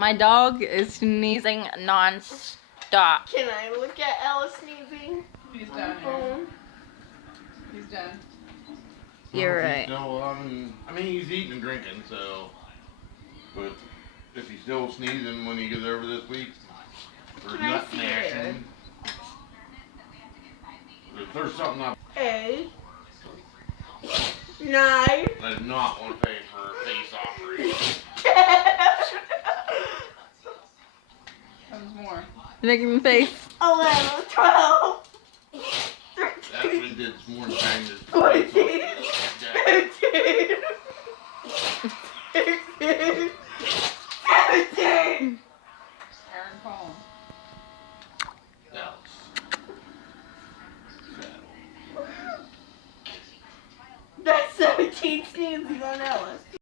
My dog is sneezing non-stop. Can I look at Ella sneezing? He's on done the here. phone? He's done. You're Well, right. He's still, I mean, he's eating and drinking, so. But if he's still sneezing when he gets over this week, or Can I nut see it? gnashing, if there's something A 9 I do not want to pay for a face operation. Comes more. Making the face. 11, 12, That's 13, when did some more kindness. 14, Yeah. 15, 16, 17. Aaron Paul. That was sad. That's 17 sneezes on Ellis.